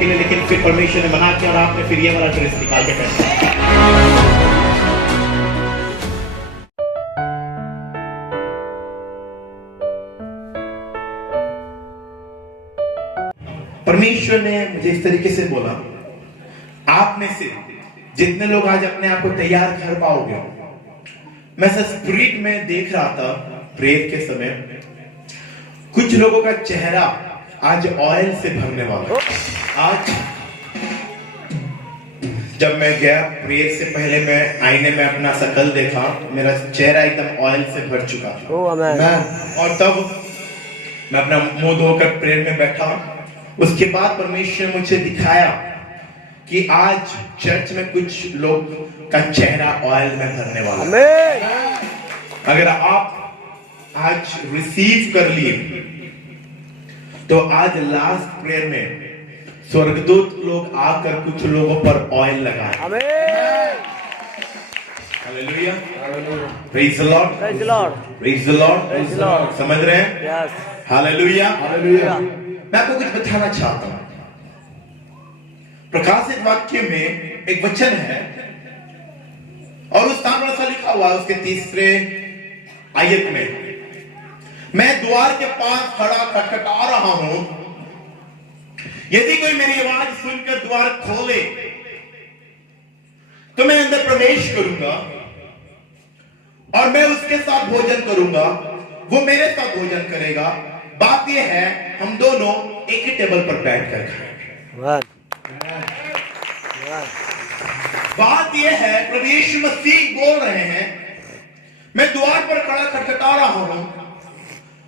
के लिए, लेकिन फिर परमेश्वर ने मना किया और आपने फिर ये वाला ड्रेस निकाल के पहना। परमेश्वर ने मुझे इस तरीके से बोला, आप में से जितने लोग आज अपने आप को तैयार कर पाओगे, मैं स्पिरिट में देख रहा था प्रेयर के समय, कुछ लोगों का चेहरा आज ऑयल से भरने वाला है। आज जब मैं गया प्रेयर से पहले, मैं आईने में अपना शकल देखा, मेरा चेहरा एकदम ऑयल से भर चुका था। और तब मैं अपना मुंह धोकर प्रेयर में बैठा। उसके बाद परमेश्वर ने मुझे दिखाया कि आज चर्च में कुछ लोग का चेहरा ऑयल में भरने वाला है। अगर आप आज रिसीव कर लिए तो आज लास्ट प्रेयर में स्वर्गदूत लोग आकर कुछ लोगों पर ऑयल लगाए। Hallelujah, praise the Lord, praise the Lord, praise the Lord, praise the Lord. समझ रहे हैं? Yes, hallelujah, hallelujah. मैं आपको कुछ बताना चाहता हूं। प्रकाशित वाक्य में एक वचन है और उस स्थान पर ऐसा लिखा हुआ है, उसके 3 आयत में, मैं द्वार के पास खड़ा खटखटा रहा हूं, यदि कोई मेरी आवाज सुनकर द्वार खोले तो मैं अंदर प्रवेश करूंगा और मैं उसके साथ भोजन करूंगा, वो मेरे साथ भोजन करेगा। बात यह है, हम दोनों एक ही टेबल पर बैठकर खाएंगे। बात यह है, प्रभु यीशु मसीह बोल रहे हैं, मैं द्वार पर खड़ा खटखटा रहा हूं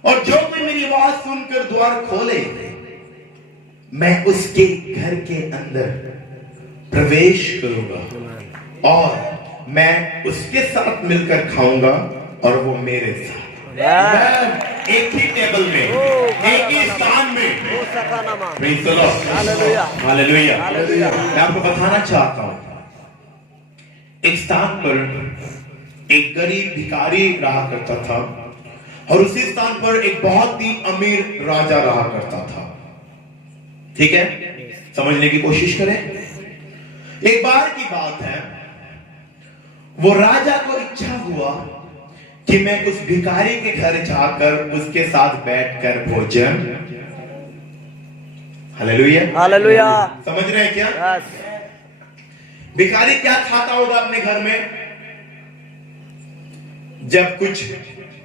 और जो कोई मेरी आवाज सुनकर द्वार खोले, मैं उसके घर के अंदर प्रवेश करूंगा और मैं उसके साथ मिलकर खाऊंगा और वो मेरे साथ। एक ही टेबल में, एक ही स्थान में। Praise the Lord, hallelujah, hallelujah. मैं आपको बताना चाहता हूं, एक स्थान पर एक गरीब भिखारी रहा करता था और उसी स्थान पर एक बहुत ही अमीर राजा रहा करता था। ठीक है, समझने की कोशिश करें। एक बार की बात है, वो राजा को इच्छा हुआ कि मैं उस भिखारी के घर जाकर उसके साथ बैठकर भोजन। Hallelujah, hallelujah. समझ रहे हैं क्या? भिखारी क्या खाता होगा अपने घर में? जब कुछ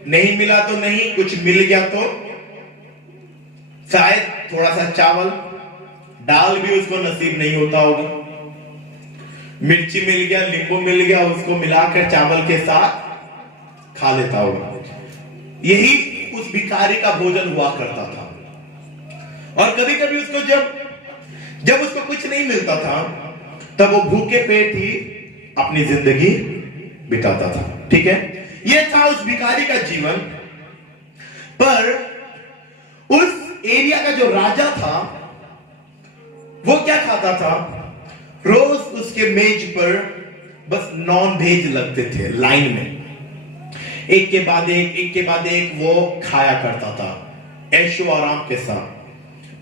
नहीं मिला तो नहीं, कुछ मिल गया तो शायद थोड़ा सा चावल दाल भी उसको नसीब नहीं होता होगा, मिर्ची मिल गया, नींबू मिल गया, उसको मिलाकर चावल के साथ खा लेता होगा। यही उस भिखारी का भोजन हुआ करता था। और कभी कभी उसको जब उसको कुछ नहीं मिलता था, तब वो भूखे पेट ही अपनी जिंदगी बिताता था। ठीक है, यह था उस भिखारी का जीवन। पर उस एरिया का जो राजा था, वो क्या खाता था? रोज उसके मेज पर बस नॉन वेज लगते थे, लाइन में एक के बाद एक वो खाया करता था, ऐशो आराम के साथ।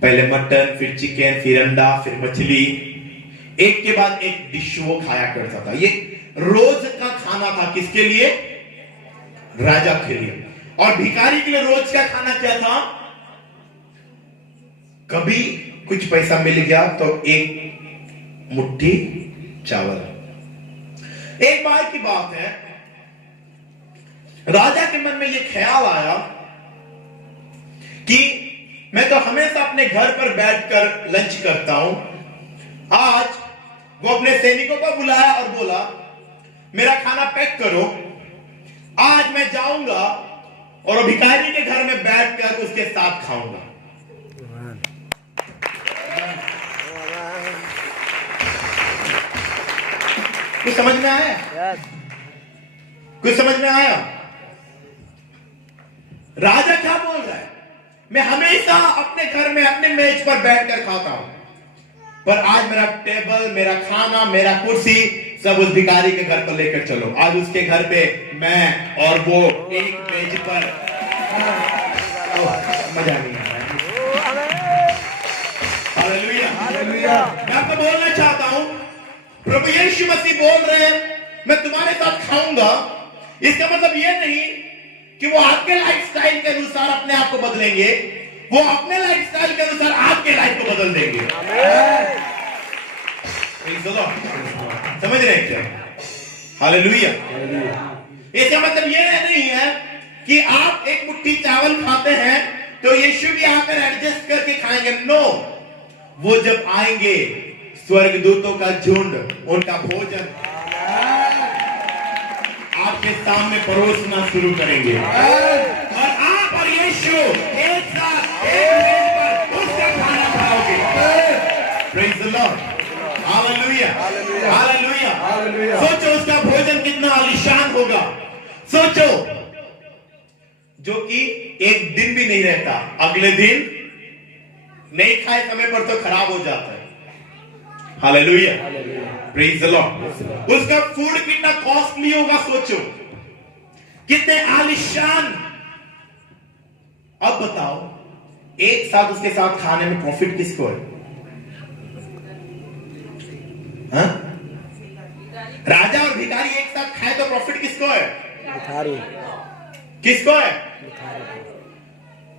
पहले मटन, फिर चिकन, फिर अंडा, फिर मछली, एक के बाद एक डिश वो खाया करता था। ये रोज का खाना था। किसके लिए? राजा के लिए। और भिखारी के लिए रोज का खाना क्या था? कभी कुछ पैसा मिल गया तो एक मुट्ठी चावल। एक बार की बात है, राजा के मन में यह ख्याल आया कि मैं तो हमेशा अपने घर पर बैठकर लंच करता हूं। आज वो अपने सैनिकों को बुलाया और बोला, मेरा खाना पैक करो, आज मैं जाऊंगा और भिखारी के घर में बैठकर उसके साथ खाऊंगा। कुछ समझ में आया? कुछ समझ में आया? राजा क्या बोल रहा है? मैं हमेशा अपने घर में अपने मेज पर बैठकर खाता हूं, पर आज मेरा टेबल, मेरा खाना, मेरा कुर्सी सब उस भिखारी के घर पर लेकर चलो। आज उसके घर पे मैं और वो एक मेज पर। मजा नहीं आ रहा है। Hallelujah, hallelujah. मैं आपको बोलना चाहता हूं, प्रभु यीशु मसीह बोल रहे हैं मैं तुम्हारे साथ खाऊंगा। इसका मतलब यह नहीं कि वो आपके लाइफस्टाइल के अनुसार अपने आप को बदलेंगे, वो अपने लाइफस्टाइल के अनुसार आपके लाइफ को बदल देंगे। समझ रहे हैं क्या? हालेलुया। इसका मतलब यह नहीं है कि आप एक मुट्ठी चावल खाते हैं तो यीशु भी आकर एडजस्ट करके खाएंगे। नो, वो जब आएंगे स्वर्गदूतों का झुंड उनका भोजन आपके सामने परोसना शुरू करेंगे और आप और यीशु एक साथ एक मेज पर उसका खाना खाओगे। Praise the Lord. Hallelujah, hallelujah, hallelujah. सोचो उसका भोजन कितना आलीशान होगा। सोचो, जो कि एक दिन भी नहीं रहता, अगले दिन नहीं खाए समय पर तो खराब हो जाता है। Hallelujah, praise the Lord. उसका फूड कितना कॉस्टली होगा, सोचो कितने आलीशान। अब बताओ, एक साथ उसके साथ खाने में प्रॉफिट किसको है? हाँ? राजा और भिखारी एक साथ खाए तो प्रॉफिट किसको है? भिखारी। किसको है?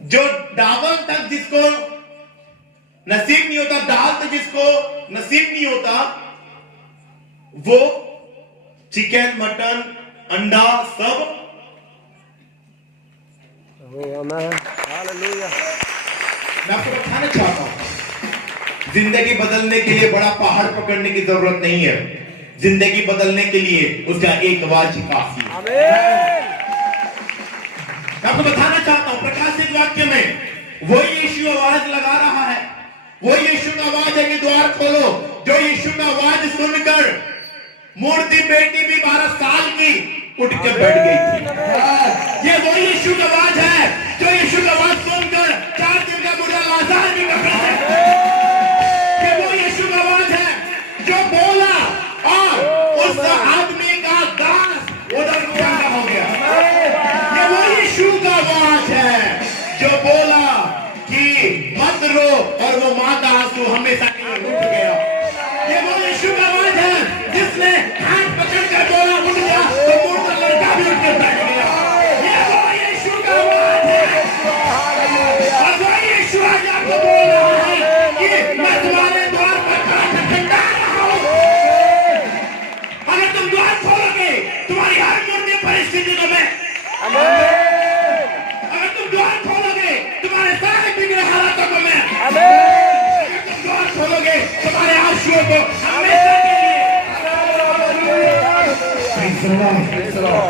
जो दावत तक जिसको नसीब नहीं होता, दाल तक जिसको नसीब नहीं होता, वो चिकन, मटन, अंडा सब। हालेलुया। मैं आपको बताना चाहता हूं, जिंदगी बदलने के लिए बड़ा पहाड़ पकड़ने की जरूरत नहीं है। जिंदगी बदलने के लिए उसका एक आवाज काफी है। मैं आपको बताना चाहता हूं, प्रकाशित वाक्य में वो यीशु आवाज लगा रहा है। वो यीशु का आवाज है कि द्वार खोलो। जो यीशु का आवाज सुनकर मूर्ति बेटी भी 12 साल की उठ के बैठ गई थी। ये वो यीशु का आवाज है जो यीशु का आवाज सुनकर 4 दिन का बुरा लाज़ार भी पकड़ा है। ये वो यीशु का आवाज है जो बोला और उस आदमी का दास उधर चंगा हो गया। ये वो यीशु का आवाज है जो बोला कि मत रो और वो मां का आंसू हमेशा के लिए रुक गया। ये वो यीशु का आवाज है जिसने हाथ पकड़कर बोला उठ जा, तो मुर्दा लड़का भी उठ कर बैठ गया। ये वो यीशु का आवाज है। और वो यीशु आज आपको बोल रहा है कि मैं तुम्हारे द्वार पर खटखटा रहा हूं। अगर तुम द्वार खोलोगे तुम्हारी हर मुर्दे परिस्थितियों में, अगर तुम द्वार खोलोगे तुम्हारे सारे बिगड़े हालातों को मैं, अगर तुम द्वार खोलोगे तुम्हारे आंसुओं को हमेशा के लिए।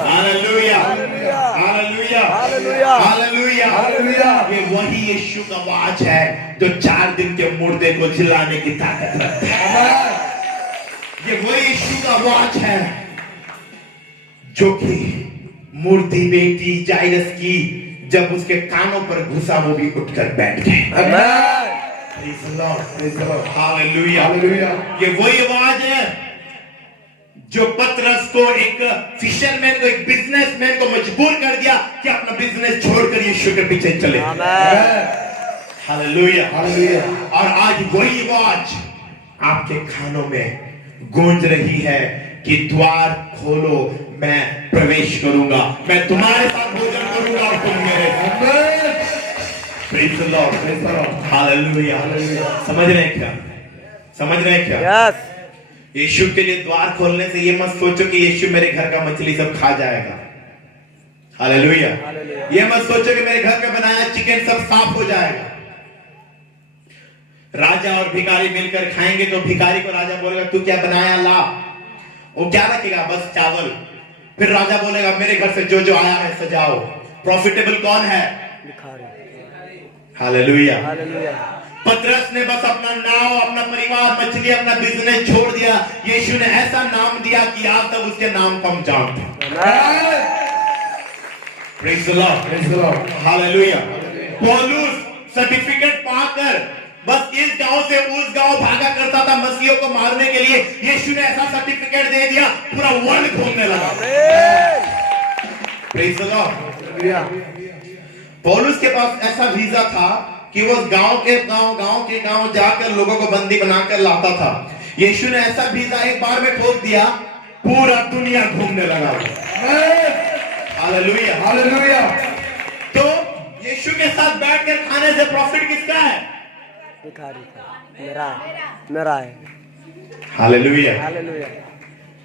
Hallelujah, hallelujah, hallelujah, hallelujah. ये वही यीशु का आवाज है जो 4 दिन के मुर्दे को जिलाने की ताकत रखता है। ये वही यीशु का आवाज है जो कि मूर्ति बेटी जायरस की जब उसके कानों पर घुसा वो भी उठकर बैठ गए। Hallelujah, hallelujah. ये वही आवाज है जो पतरस को, एक फिशरमैन को, एक बिजनेसमैन को मजबूर कर दिया कि अपना बिजनेस छोड़कर यीशु के पीछे चले। Hallelujah, hallelujah. और आज वही आवाज आपके कानों में गूंज रही है कि द्वार खोलो, मैं प्रवेश करूंगा, मैं तुम्हारे साथ भोजन करूंगा और तुम मेरे। Praise the Lord, praise the Lord. Hallelujah, hallelujah. समझ रहे हैं क्या? समझ रहे हैं क्या? यस। यीशु के लिए द्वार खोलने से ये मत सोचो कि यीशु मेरे घर का मछली सब खा जाएगा। हालेलुया। ये मत सोचो कि मेरे घर में बनाया चिकन सब साफ हो जाएगा। राजा और भिखारी मिलकर खाएंगे तो भिखारी को राजा बोलेगा तू क्या बनाया ला। वो क्या रखेगा? बस चावल। फिर राजा बोलेगा मेरे घर से जो जो आया है सजाओ। प्रॉफिटेबल कौन है? Hallelujah, hallelujah. पतरस ने बस अपना नाव, अपना परिवार, मछली, अपना बिजनेस छोड़ दिया। यीशु ने ऐसा नाम दिया कि आज तक उसके नाम को हम जानते हैं। Praise the Lord, praise the Lord. Hallelujah. पौलुस सर्टिफिकेट पाकर बस इस गांव से उस गांव भागा करता था मसीहों को मारने के लिए। यीशु ने ऐसा सर्टिफिकेट दे दिया, पूरा वर्ल्ड घूमने लगा। Praise the Lord. पौलुस के पास ऐसा वीजा था कि वो गांव के गांव जाकर लोगों को बंदी बनाकर लाता था। यीशु ने ऐसा भीजा एक बार में ठोक दिया, पूरा दुनिया घूमने लगा। Hallelujah, hallelujah. तो यीशु के साथ बैठकर खाने से प्रॉफिट किसका है? भिखारी का, मेरा है। Hallelujah, hallelujah.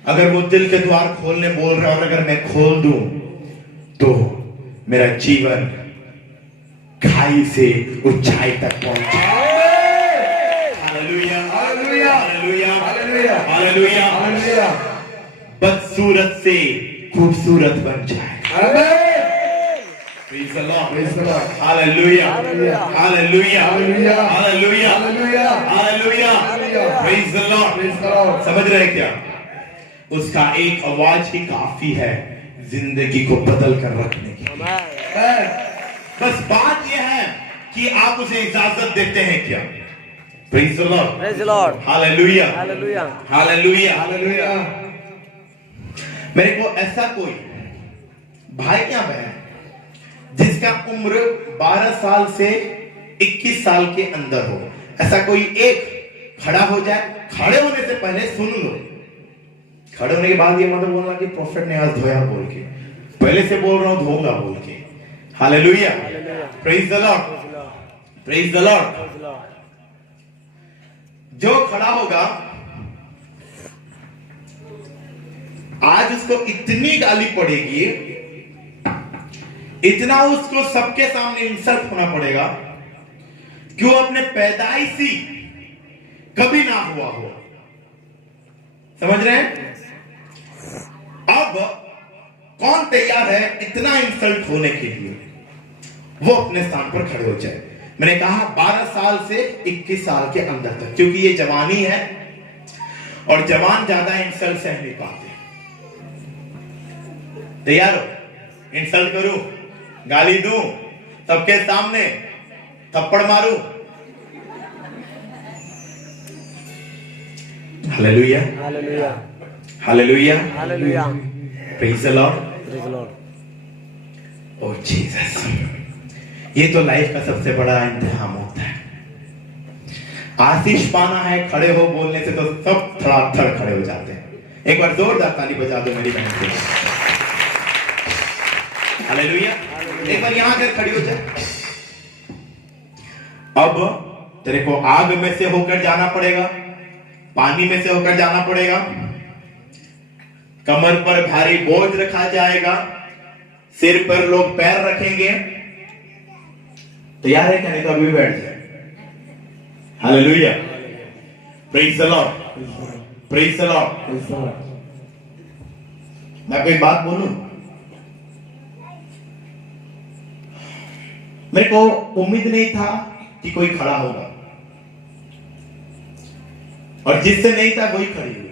अगर वो दिल के द्वार खोलने बोल रहा है और अगर मैं खोल दूं तो मेरा जीवन खाई से ऊंचाई तक पहुंचे। Hallelujah, hallelujah, hallelujah, hallelujah, hallelujah, hallelujah. बदसूरत से खूबसूरत बन जाए। Praise the Lord, praise the Lord. Hallelujah, hallelujah, hallelujah, hallelujah, hallelujah, hallelujah. Praise the Lord, praise the Lord. समझ रहे क्या? उसका एक आवाज ही काफी है जिंदगी को बदल कर रखने की। बस बात यह है कि आप उसे इजाजत देते हैं क्या? Praise the Lord, Praise the Lord. Hallelujah, Hallelujah, Hallelujah, Hallelujah. मेरे को ऐसा कोई भाई या बहन जिसका उम्र 12 साल से 21 साल के अंदर हो, ऐसा कोई एक खड़ा हो जाए। खड़े होने से पहले सुन लो, खड़े होने के बाद ये मत बोलना कि प्रॉफिट ने आज धोया बोल के, पहले से बोल रहा हूं धोऊंगा बोल के। Hallelujah, praise the Lord, praise the Lord. जो खड़ा होगा आज उसको इतनी गाली पड़ेगी, इतना उसको सबके सामने इंसल्ट होना पड़ेगा कि वो अपने पैदाइशी कभी ना हुआ हो। समझ रहे हैं? अब कौन तैयार है इतना इंसल्ट होने के लिए? वो अपने स्थान पर खड़े हो जाए। मैंने कहा 12 साल से 21 साल के अंदर तक, क्योंकि ये जवानी है और जवान ज्यादा इंसल्ट सह नहीं पाते। तैयार हो? इंसल्ट करूं, गाली दूं सबके सामने, थप्पड़ मारूं? Hallelujah, hallelujah, hallelujah, hallelujah. Praise the Lord, praise the Lord. Oh Jesus. ये तो लाइफ का सबसे बड़ा इम्तिहान होता है। आशीष पाना है, खड़े हो बोलने से तो सब थड़ खड़े हो जाते हैं। एक बार जोरदार ताली बजा दो मेरी बहन के लिए। हालेलुया। एक बार यहां कर खड़ी हो जाए। अब तेरे को आग में से होकर जाना पड़ेगा, पानी में से होकर जाना पड़ेगा, कमर पर भारी बोझ रखा जाएगा, सिर पर लोग पैर रखेंगे। तैयार है क्या? नहीं तो अभी बैठ जाए। Hallelujah, praise the Lord, praise the Lord. मैं कोई बात बोलूं? मेरे को उम्मीद नहीं था कि कोई खड़ा होगा, और जिससे नहीं था वही खड़ी हुई।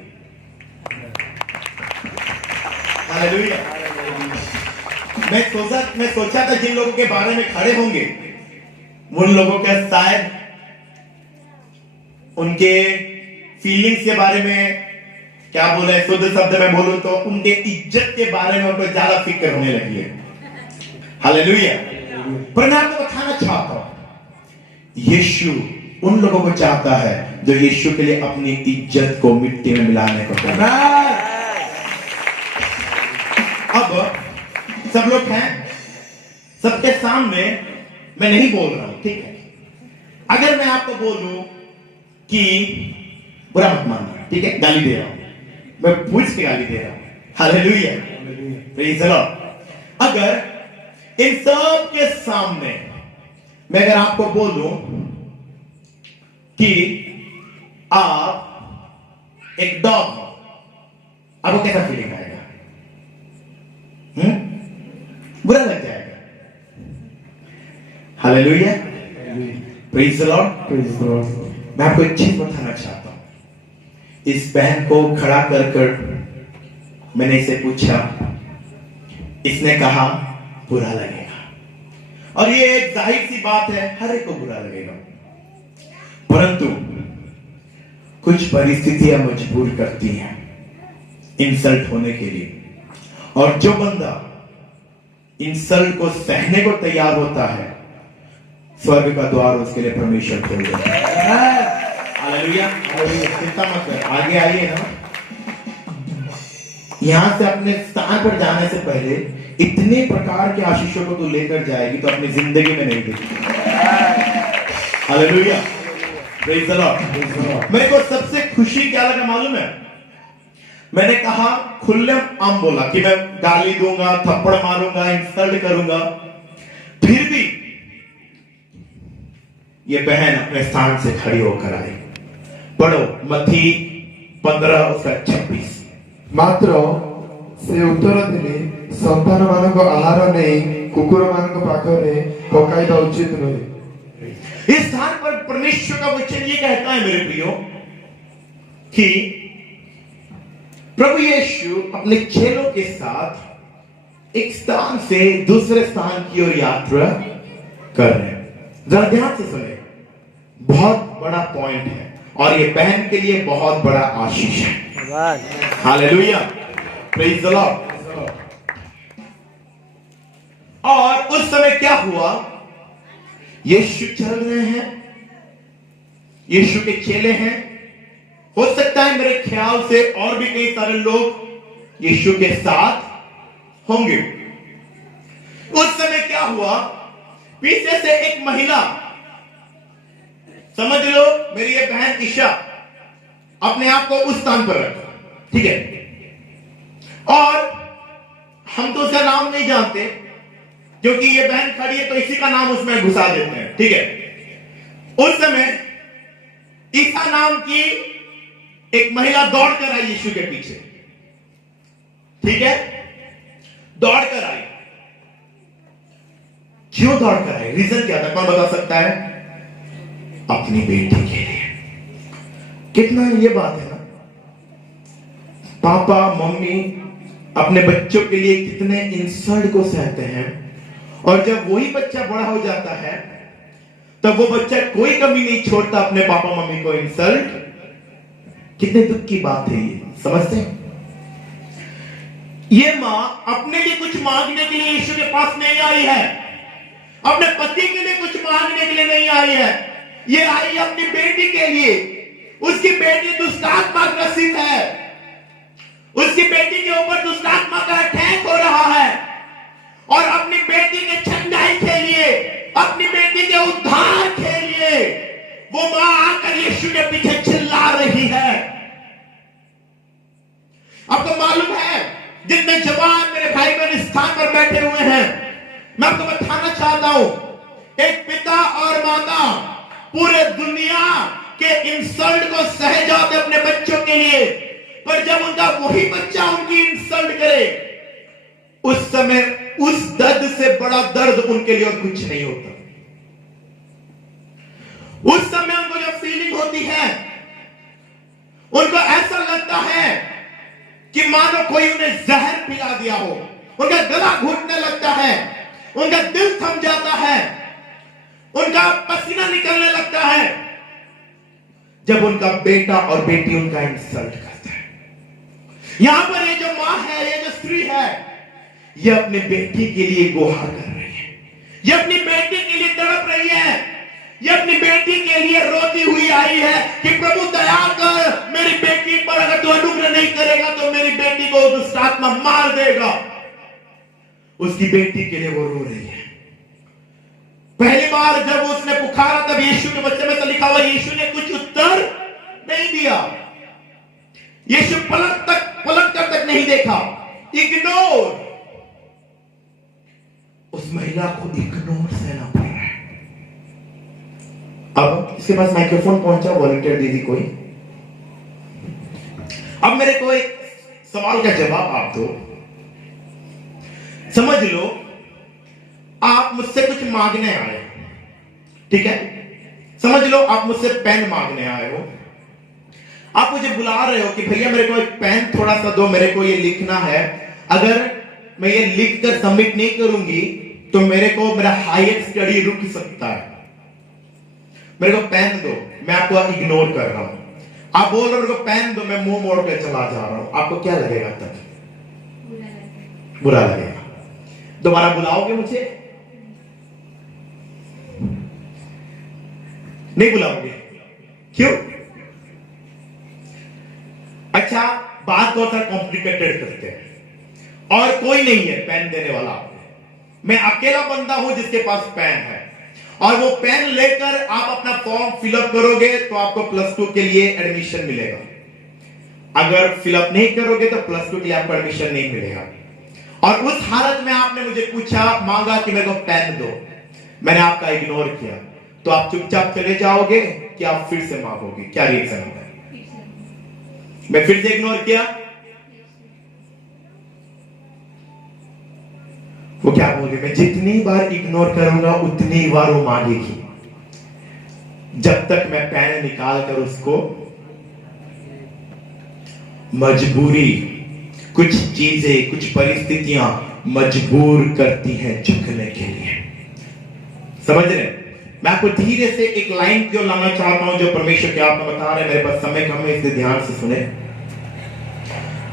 हालेलुया। मैं सोचा था जिन लोगों के बारे में खड़े होंगे उन लोगों के शायद उनके फीलिंग्स के बारे में, क्या बोले शुद्ध शब्द में बोलूं तो उनके इज्जत के बारे में उनको ज्यादा फिक्र होने लगी है। हालेलुया। पर मैं आपको बताना चाहता हूं, यीशु उन लोगों को चाहता है जो यीशु के लिए अपनी इज्जत को मिट्टी में मिलाने को कहते हैं। अब सब लोग हैं, सबके सामने मैं नहीं बोल रहा हूं, ठीक है? अगर मैं आपको बोलूं कि बुरा मत मानना, ठीक है? गाली दे रहा हूं, मैं पूछ के गाली दे रहा हूं। Hallelujah, praise the Lord. अगर इन सब के सामने मैं अगर आपको बोलूं कि आप एक डॉग हो, आपको कैसा फीलिंग आएगा? बुरा लग जाएगा। Hallelujah, praise the Lord, praise the Lord. मैं आपको एक चीज बताना चाहता हूं। इस बहन को खड़ा कर मैंने इसे पूछा, इसने कहा बुरा लगेगा, और ये एक जाहिर सी बात है, हर एक को बुरा लगेगा। परंतु कुछ परिस्थितियां मजबूर करती हैं इंसल्ट होने के लिए, और जो बंदा इंसल्ट को सहने को तैयार होता है, स्वर्ग का द्वार उसके लिए परमेश्वर खोल देगा। हालेलुया। चिंता मत कर, आगे आइए ना। यहां से अपने स्थान पर जाने से पहले इतने प्रकार के आशीषों को तू लेकर जाएगी तो अपनी जिंदगी में नहीं देखी। हालेलुया। Praise the Lord. मेरे को सबसे खुशी क्या लगा मालूम है? मैंने कहा खुले आम बोला कि मैं गाली दूंगा, थप्पड़ मारूंगा, इंसल्ट करूंगा, फिर भी ये बहन अपने स्थान से खड़ी होकर आई। पढ़ो मत्ती 15 उसका 26। मात्र से उत्तर देले संतान मानक आहार नहीं कुकुर मानक पाखरे पकाइबा उचित नहे। इस स्थान पर परमेश्वर का वचन ये कहता है मेरे प्रियो कि प्रभु यीशु अपने चेलों के साथ एक स्थान से दूसरे स्थान की ओर यात्रा कर रहे हैं। जरा ध्यान से सुने, बहुत बड़ा पॉइंट है और ये बहन के लिए बहुत बड़ा आशीष है। हालेलुया। Praise the Lord. और उस समय क्या हुआ? यीशु चल रहे हैं, यीशु के चेले हैं। हो सकता है मेरे ख्याल से और भी कई सारे लोग यीशु के साथ होंगे। उस समय क्या हुआ? पीछे से एक महिला, समझ लो मेरी ये बहन ईशा, अपने आप को उस स्थान पर रखा, ठीक है? और हम तो उसका नाम नहीं जानते क्योंकि ये बहन खड़ी है तो इसी का नाम उसमें घुसा देते हैं, ठीक है? उस समय ईसा नाम की एक महिला दौड़ कर आई यीशु के पीछे, ठीक है? दौड़ कर आई। क्यों दौड़ कर आई? रीजन क्या था? कौन बता सकता है? अपनी बेटी के लिए। कितना ये बात है ना, पापा मम्मी अपने बच्चों के लिए कितने इंसल्ट को सहते हैं, और जब वही बच्चा बड़ा हो जाता है तब वो बच्चा कोई कमी नहीं छोड़ता अपने पापा मम्मी को इंसल्ट। कितने दुख की बात है ये, समझते हैं? ये मां अपने लिए कुछ मांगने के लिए यीशु के पास नहीं आई है, अपने पति के लिए कुछ मांगने के लिए नहीं आई है, ये आई अपनी बेटी के लिए। उसकी बेटी दुष्टात्मा ग्रसित है, उसकी बेटी के ऊपर दुष्टात्मा का अटैक हो रहा है, और अपनी बेटी के छंदाई के लिए, अपनी बेटी के उद्धार के लिए वो मां आकर यीशु के पीछे चिल्ला रही है। आपको मालूम है, जितने जवान मेरे भाई बहन इस स्थान पर बैठे हुए हैं, मैं आपको बताना चाहता हूं, एक पिता और माता पूरे दुनिया के इंसल्ट को सह जाते अपने बच्चों के लिए, पर जब उनका वही बच्चा उनकी इंसल्ट करे, उस समय उस दर्द से बड़ा दर्द उनके लिए और कुछ नहीं होता। उस समय उनको जो फीलिंग होती है, उनको ऐसा लगता है कि मानो कोई उन्हें जहर पिला दिया हो, उनका गला घुटने लगता है, उनका दिल थम जाता है, उनका पसीना निकलने लगता है जब उनका बेटा और बेटी उनका इंसल्ट करता है। यहां पर ये जो मां है, ये जो स्त्री है, ये अपने बेटी के लिए गुहार कर रही है, ये अपनी बेटी के लिए तड़प रही है, ये अपनी बेटी के लिए रोती हुई आई है कि प्रभु दया कर, मेरी बेटी पर अगर तू अनुग्रह नहीं करेगा तो मेरी बेटी को दुष्टात्मा मार देगा। उसकी बेटी के लिए वो रो रही है। पहली बार जब उसने पुकारा तब यीशु के बच्चे में तो लिखा हुआ यीशु ने कुछ उत्तर नहीं दिया, यीशु पलट कर तक नहीं देखा, इग्नोर। उस महिला को इग्नोर सहना पड़ रहा है। अब इसके पास माइक्रोफोन पहुंचा, वॉलंटियर दीदी कोई। अब मेरे को एक सवाल का जवाब आप दो। समझ लो आप मुझसे कुछ मांगने आए, ठीक है? समझ लो आप मुझसे पेन मांगने आए हो, आप मुझे बुला रहे हो कि भैया मेरे को एक पेन थोड़ा सा दो, मेरे को ये लिखना है, अगर मैं ये लिख कर सबमिट नहीं करूंगी तो मेरे को मेरा हायर स्टडी रुक सकता है, मेरे को पेन दो। मैं आपको इग्नोर कर रहा हूं, आप बोल रहे हो मेरे को पेन दो, मैं मुंह मोड़ कर चला जा रहा हूं, आपको क्या लगेगा? तक बुरा लगेगा। दोबारा बुलाओगे मुझे? नहीं बुलाओगे? क्यों? अच्छा, बात बहुत सारा कॉम्प्लिकेटेड करते हैं और कोई नहीं है पेन देने वाला आपको। मैं अकेला बंदा हूं जिसके पास पेन है, और वो पेन लेकर आप अपना फॉर्म फिलअप करोगे तो आपको +2 के लिए एडमिशन मिलेगा। अगर फिलअप नहीं करोगे तो +2 के लिए आपको एडमिशन नहीं मिलेगा। और उस हालत में आपने मुझे पूछा, मांगा कि मेरे को पेन दो, मैंने आपका इग्नोर किया, तो आप चुपचाप चले जाओगे कि आप फिर से मांगोगे? क्या रीजन होगा? मैं फिर से इग्नोर किया, वो क्या बोल रही, मैं जितनी बार इग्नोर करूंगा उतनी बार वो मांगेगी, जब तक मैं पेन निकाल कर उसको मजबूरी, कुछ चीजें, कुछ परिस्थितियां मजबूर करती हैं झुकने के लिए। समझ रहे? मैं आपको धीरे से एक लाइन क्यों लाना चाहता हूं जो परमेश्वर के आप में बता रहे हैं, मेरे पास समय कम है इसलिए ध्यान से सुने।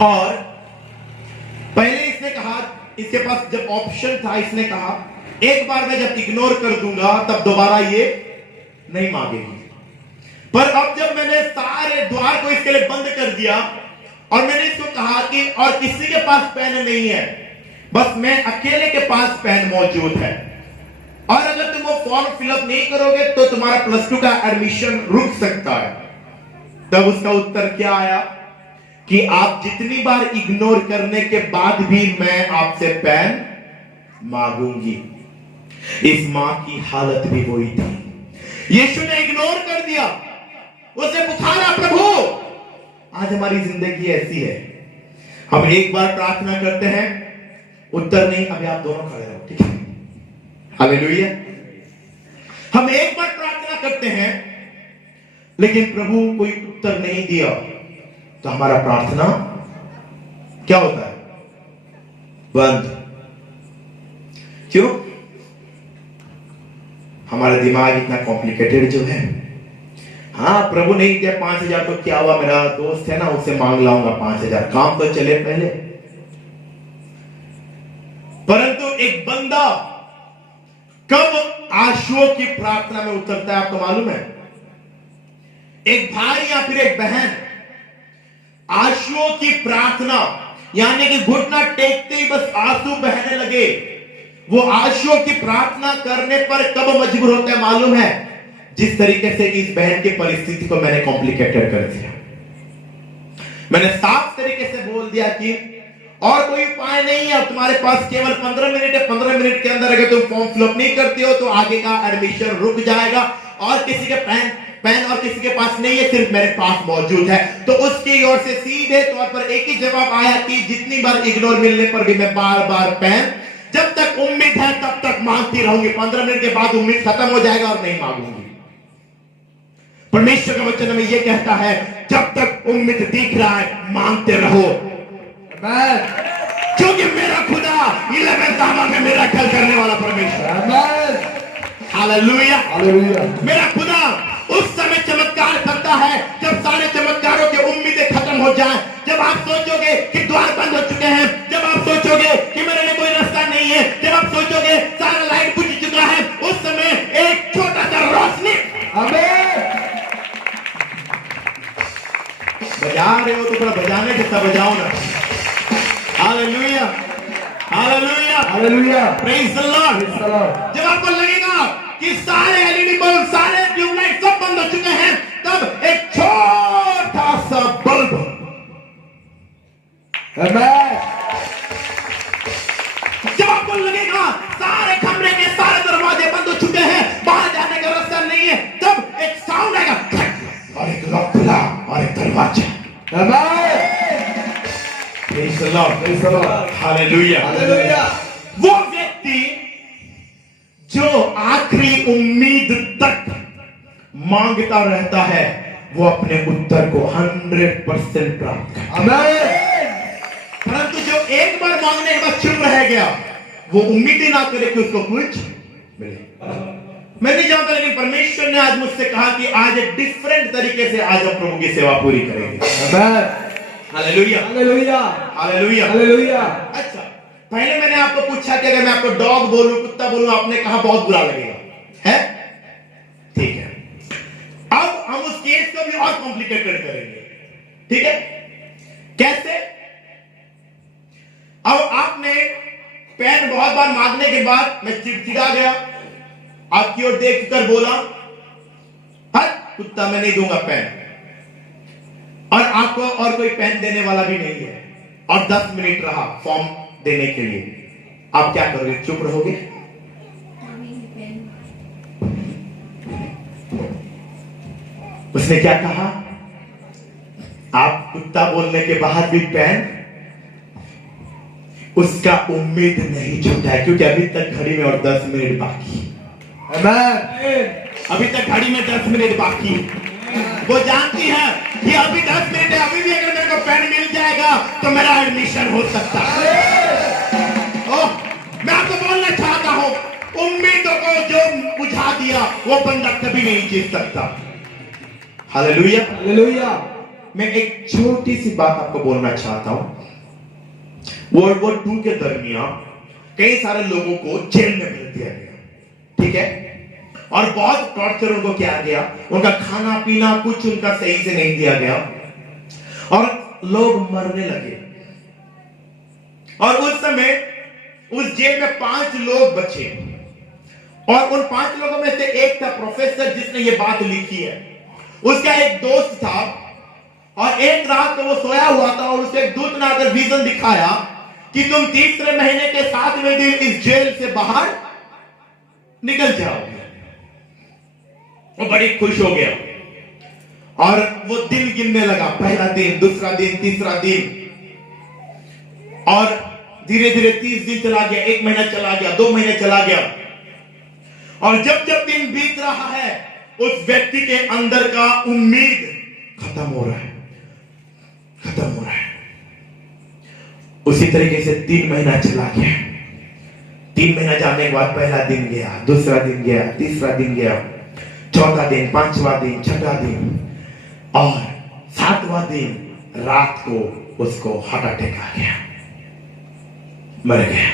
और पहले इसने कहा, इसके पास जब ऑप्शन था, इसने कहा एक बार मैं जब इग्नोर कर दूंगा तब दोबारा ये नहीं मांगेगी। पर अब जब मैंने सारे द्वार को इसके लिए बंद कर दिया और मैंने इसको कहा कि और किसी के पास पेन नहीं है, बस मैं अकेले के पास पेन मौजूद है, और अगर तुम वो फॉर्म फिलअप नहीं करोगे तो तुम्हारा +2 का एडमिशन रुक सकता है। तब उसका उत्तर क्या आया कि आप जितनी बार इग्नोर करने के बाद भी मैं आपसे पेन मांगूंगी। इस मां की हालत भी वही थी। यीशु ने इग्नोर कर दिया, उसने पुकारा, प्रभु आज हमारी जिंदगी ऐसी है, हम एक बार प्रार्थना करते हैं, उत्तर नहीं, अभी आप दोनों खड़े रहो, ठीक है? हालेलुया। हम एक बार प्रार्थना करते हैं लेकिन प्रभु कोई उत्तर नहीं दिया, तो हमारा प्रार्थना क्या होता है? बंद। क्यों? हमारा दिमाग इतना कॉम्प्लिकेटेड जो है। हाँ, प्रभु नहीं दिया 5,000 तो क्या हुआ, मेरा दोस्त है ना, उससे मांग लाऊंगा 5,000, काम तो चले पहले। परंतु एक बंदा कब आशुओं की प्रार्थना में उतरता है आपको मालूम है? एक भाई या फिर एक बहन आशुओं की प्रार्थना, यानी कि घुटना टेकते ही बस आंसू बहने लगे, वो आशुओं की प्रार्थना करने पर कब मजबूर होता है मालूम है? जिस तरीके से इस बहन की परिस्थिति को मैंने कॉम्प्लिकेटेड कर दिया। मैंने साफ तरीके से बोल दिया कि और कोई उपाय नहीं है, तुम्हारे पास केवल 15 मिनट है, 15 मिनट के अंदर अगर तुम फॉर्म फिलअप नहीं करते हो तो आगे का एडमिशन रुक जाएगा, और किसी के पेन और किसी के पास नहीं है, सिर्फ मेरे पास मौजूद है। तो उसकी ओर से सीधे तौर पर एक ही जवाब आया कि जितनी बार इग्नोर मिलने पर भी मैं बार बार पेन, जब तक उम्मीद है तब तक मांगती रहूंगी, 15 मिनट के बाद उम्मीद खत्म हो जाएगा और नहीं मांगूंगी। परमेश्वर का वचन में यह कहता है, जब तक उम्मीद दिख रहा है मांगते रहो, क्योंकि मेरा खुदा 11 आवर में मेरा ख्याल करने वाला परमेश्वर। Hallelujah, hallelujah. मेरा खुदा उस समय चमत्कार करता है जब सारे चमत्कारों की उम्मीदें खत्म हो जाएं, जब आप सोचोगे कि द्वार बंद हो चुके हैं, जब आप सोचोगे कि मेरे लिए कोई रास्ता नहीं है, जब आप सोचोगे सारा लाइट बुझ चुका है, उस समय एक छोटा सा रोशनी, बजा रहे हो तो थोड़ा बजाने जैसा बजाओ ना। Hallelujah, hallelujah, hallelujah, praise the Lord. जब आपको लगेगा कि सारे एलईडी बल्ब, सारे ट्यूबलाइट सब बंद हो चुके हैं, तब एक छोटा सा बल्ब, जब आपको लगेगा सारे कमरे के सारे दरवाजे बंद हो चुके हैं, बाहर जाने का रास्ता नहीं है, तब एक साउंड आएगा और एक लॉक खुला और एक दरवाजा। Praise the Lord, praise the Lord, hallelujah, hallelujah। वो व्यक्ति जो आखिरी उम्मीद तक मांगता रहता है, वो अपने उत्तर को 100% प्राप्त करता है। परंतु जो एक बार मांगने के बाद चुप रह गया, वो उम्मीद ही ना करे कि उसको कुछ मिले। मैं नहीं जानता, लेकिन परमेश्वर ने आज मुझसे कहा कि आज एक डिफरेंट तरीके से आज हम प्रभु की सेवा पूरी करेंगे। Hallelujah, hallelujah, hallelujah, hallelujah. अच्छा, पहले मैंने आपको पूछा कि अगर मैं आपको डॉग बोलूं, कुत्ता बोलूं, आपने कहा बहुत बुरा लगेगा, है? ठीक है। भी और कॉम्प्लिकेटेड करेंगे। ठीक है, कैसे? अब आपने पेन बहुत बार मांगने के बाद मैं चिड़चिड़ा गया, आपकी ओर देखकर बोला हट कुत्ता मैं नहीं दूंगा पेन, और आपको और कोई पेन देने वाला भी नहीं है, और 10 मिनट रहा फॉर्म देने के लिए, आप क्या करोगे? चुप रहोगे? उसने क्या कहा? आप कुत्ता बोलने के बाद भी पेन, उसका उम्मीद नहीं छूटा है, क्योंकि अभी तक घड़ी में और 10 मिनट बाकी। अभी तक घड़ी में 10 मिनट बाकी। वो जानती है कि अभी 10 मिनट है, अभी भी अगर मेरे को पेन मिल जाएगा तो मेरा एडमिशन हो सकता है। ओह, मैं आपको बोलना चाहता हूं, उम्मीदों को जो बुझा दिया वो बंदा कभी नहीं जीत सकता। Hallelujah, hallelujah. मैं एक छोटी सी बात आपको बोलना चाहता हूं। वर्ल्ड वॉर 2 के दरमियान कई सारे लोगों को जेल में भेज दिया गया, ठीक है, और बहुत टॉर्चर उनको किया गया, उनका खाना पीना कुछ उनका सही से नहीं दिया गया, और लोग मरने लगे। और उस समय उस जेल में 5 लोग बचे, और उन 5 लोगों में से एक था प्रोफेसर जिसने ये बात लिखी है। उसका एक दोस्त था, और एक रात तो वो सोया हुआ था, और उसके एक दूत ने आकर विजन दिखाया कि तुम तीसरे महीने के 7वें दिन इस जेल से बाहर निकल जाओगे। वो बड़ी खुश हो गया, और वो दिन गिनने लगा, पहला दिन, दूसरा दिन, तीसरा दिन, और धीरे धीरे 30 दिन चला गया, 1 महीना चला गया, 2 महीने चला गया, और जब जब दिन बीत रहा है उस व्यक्ति के अंदर का उम्मीद खत्म हो रहा है, खत्म हो रहा है। उसी तरीके से 3 महीना चला गया। 3 महीना जाने के बाद पहला दिन गया, दूसरा दिन गया, तीसरा दिन गया, चौथा दिन, 5वां दिन, 6वां दिन, और 7वां दिन रात को उसको हार्ट अटैक आ गया, मर गया।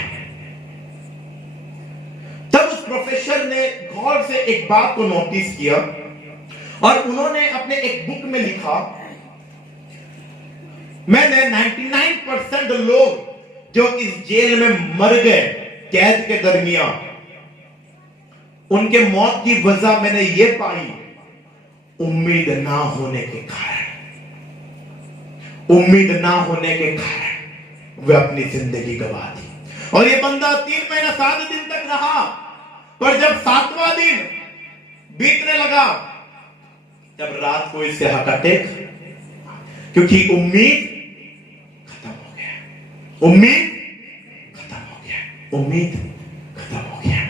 तब उस प्रोफेसर ने गौर से एक बात को नोटिस किया, और उन्होंने अपने एक बुक में लिखा, मैंने 99% लोग जो इस जेल में मर गए कैद के दरमियान, उनके मौत की वजह मैंने ये पाई, उम्मीद ना होने के कारण। उम्मीद ना होने के कारण वे अपनी जिंदगी गवा दी। और ये बंदा 3 महीना 7 दिन तक रहा, पर जब 7वां दिन बीतने लगा तब रात को इससे हार्ट अटैक, क्योंकि उम्मीद खत्म हो गया, उम्मीद खत्म हो गया, उम्मीद खत्म हो गया।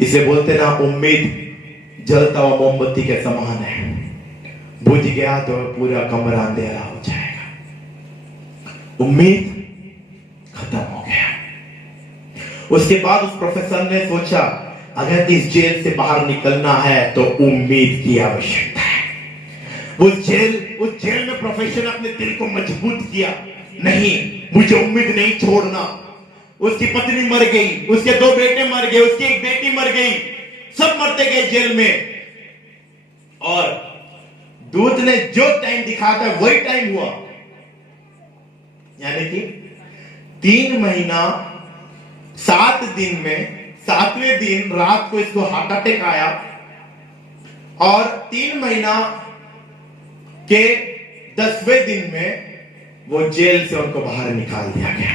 इसे बोलते ना, उम्मीद जलता हुआ मोमबत्ती के समान है, बुझ गया तो पूरा कमरा अंधेरा हो जाएगा। उम्मीद खत्म हो गया। उसके बाद उस प्रोफेसर ने सोचा, अगर इस जेल से बाहर निकलना है तो उम्मीद की आवश्यकता है। उस जेल में प्रोफेसर अपने दिल को मजबूत किया, नहीं मुझे उम्मीद नहीं छोड़ना। उसकी पत्नी मर गई, उसके 2 बेटे मर गए, उसकी एक बेटी मर गई, सब मरते गए जेल में। और दूत ने जो टाइम दिखाया था वही टाइम हुआ, यानी कि 3 महीना 7 दिन में 7वें दिन रात को इसको हार्ट अटैक आया, और 3 महीना के 10वें दिन में वो जेल से उनको बाहर निकाल दिया गया।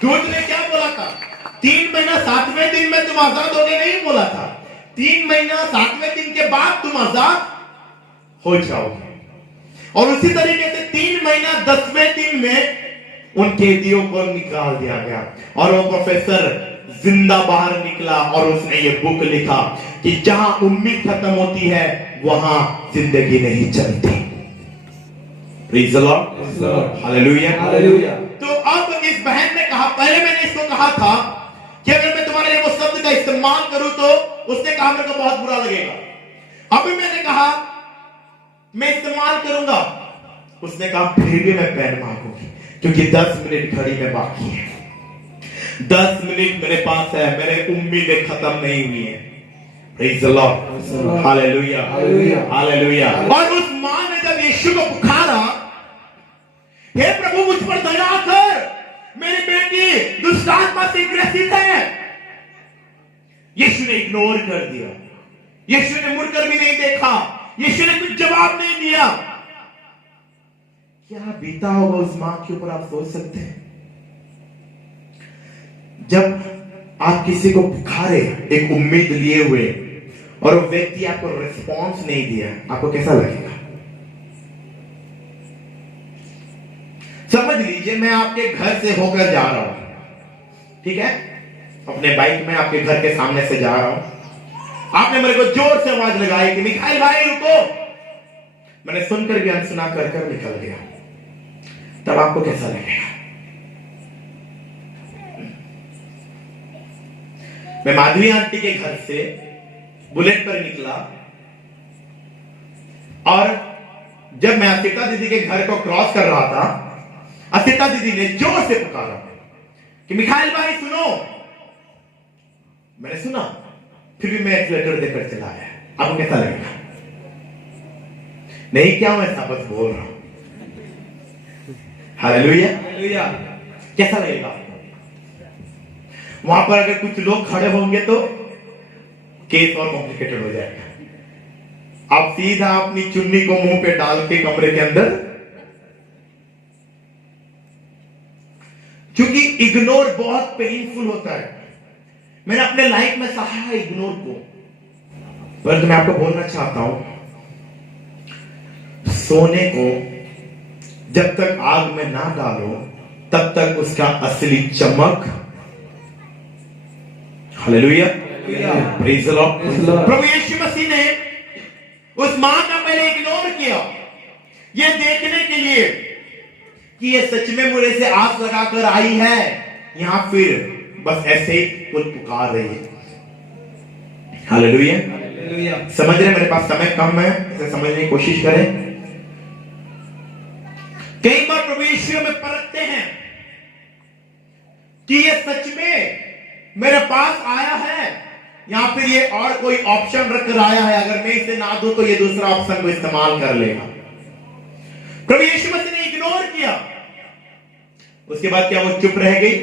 दूत ने क्या बोला था? 3 महीना 7वें दिन में तुम आजाद होगे नहीं बोला था, 3 महीना 7वें दिन के बाद तुम आजाद हो जाओगे। और उसी तरीके से 3 महीना 10वें दिन में उन कैदियों को निकाल दिया गया, और वो प्रोफेसर जिंदा बाहर निकला, और उसने ये बुक लिखा कि जहां उम्मीद खत्म होती है वहां जिंदगी नहीं चलती। Praise the Lord, hallelujah, hallelujah. तो अब इस बहन ने कहा, पहले मैंने इसको कहा था कि अगर मैं तुम्हारे लिए वो शब्द का इस्तेमाल करूं तो उसने कहा मेरे को बहुत बुरा लगेगा। अभी मैंने कहा मैं इस्तेमाल करूंगा, उसने कहा फिर भी मैं पेन मांगूंगी, क्योंकि 10 मिनट घड़ी में बाकी है, 10 मिनट मेरे पास है, मेरे उम्मीदें खत्म नहीं हुई है। Praise the Lord. Hallelujah. Hallelujah. और उस मां ने जब यीशु को पुकारा, हे प्रभु मुझ पर दया कर, मेरी बेटी दुष्ट आत्मा से ग्रसित है। यीशु ने इग्नोर कर दिया, यीशु ने मुड़कर भी नहीं देखा, यीशु ने कुछ जवाब नहीं दिया। क्या बीता होगा उस मां के ऊपर, आप सोच सकते हैं? जब आप किसी को पुकारे एक उम्मीद लिए हुए और वो व्यक्ति आपको रिस्पॉन्स नहीं दिया, आपको कैसा लगेगा? समझ लीजिए मैं आपके घर से होकर जा रहा हूं, ठीक है, अपने बाइक में आपके घर के सामने से जा रहा हूं, आपने मेरे को जोर से आवाज लगाई कि मिखाइल भाई रुको। मैंने सुनकर भी अनसुना कर निकल गया, तब आपको कैसा लगेगा? मैं माधवी आंटी के घर से बुलेट पर निकला और जब मैं असिता दीदी के घर को क्रॉस कर रहा था, असिता दीदी ने जोर से पुकारा कि मिखाइल भाई सुनो। मैंने सुना, फिर भी मैं एक्सीलेटर देकर चला आया। आपको कैसा लगेगा? नहीं क्या मैं ऐसा बस बोल रहा हूं। हालेलुया। कैसा लगेगा आपको? वहां पर अगर कुछ लोग खड़े होंगे तो केस और कॉम्प्लिकेटेड हो जाएगा। आप सीधा अपनी चुन्नी को मुंह पे डाल के कमरे के अंदर, क्योंकि इग्नोर बहुत पेनफुल होता है। मैंने अपने लाइफ में सहा है इग्नोर को, परंतु मैं आपको बोलना चाहता हूं, सोने को जब तक आग में ना डालो तब तक उसका असली चमक। Hallelujah, praise the lord. प्रभु यीशु मसीह ने उस मां का पहले इग्नोर किया, ये देखने के लिए कि ये सच में मुझे से आस लगाकर आई है या फिर बस ऐसे ही कुछ पुकार रही है। हालेलुया। समझ रहे, मेरे पास समय कम है, इसे समझने की कोशिश करें। कई बार प्रभु यीशु में परखते हैं कि ये सच में मेरे पास आया है या फिर ये और कोई ऑप्शन रखकर आया है। अगर मैं इसे ना दूं तो ये दूसरा ऑप्शन को इस्तेमाल कर लेगा। प्रभु यीशु मसीह ने इग्नोर किया, उसके बाद क्या वो चुप रह गई?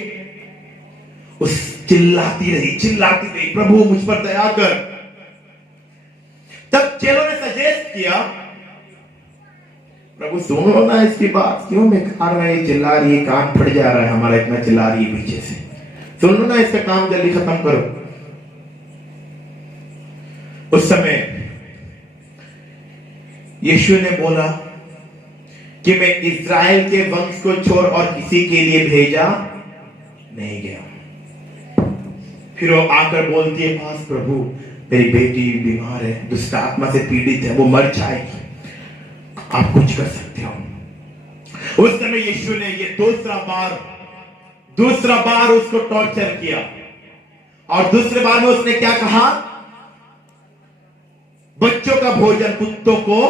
उस चिल्लाती रही प्रभु मुझ पर दया कर। तब चेलों ने सजेस्ट किया, प्रभु सुन लो ना इसकी बात, क्यों बेकार में ये चिल्ला रही है, कान फट जा रहा है हमारा, इतना चिल्ला रही है पीछे से, सुन लो ना, इसका काम जल्दी खत्म करो। उस समय यीशु ने बोला कि मैं इस्राएल के वंश को छोड़ और किसी के लिए भेजा नहीं गया। फिर वो आकर बोलती है, पास प्रभु मेरी बेटी बीमार है, दुष्ट आत्मा से पीड़ित है, वो मर जाएगी, आप कुछ कर सकते हो। उस समय यीशु ने ये दूसरा बार उसको टॉर्चर किया और दूसरे बार में उसने क्या कहा? बच्चों का भोजन कुत्तों को।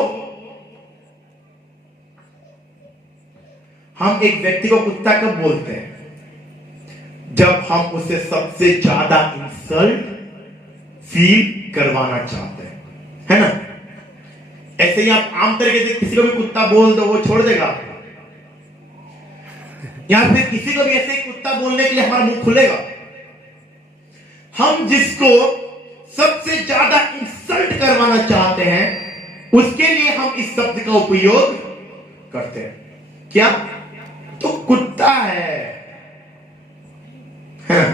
हम एक व्यक्ति को कुत्ता कब बोलते हैं? जब हम उसे सबसे ज्यादा इंसल्ट फील करवाना चाहते हैं, है ना? ऐसे ही आप आम तरीके से किसी को भी कुत्ता बोल दो, वो छोड़ देगा, या फिर किसी को भी ऐसे ही कुत्ता बोलने के लिए हमारा मुंह खुलेगा। हम जिसको सबसे ज्यादा इंसल्ट करवाना चाहते हैं उसके लिए हम इस शब्द का उपयोग करते हैं। क्या? तो कुत्ता है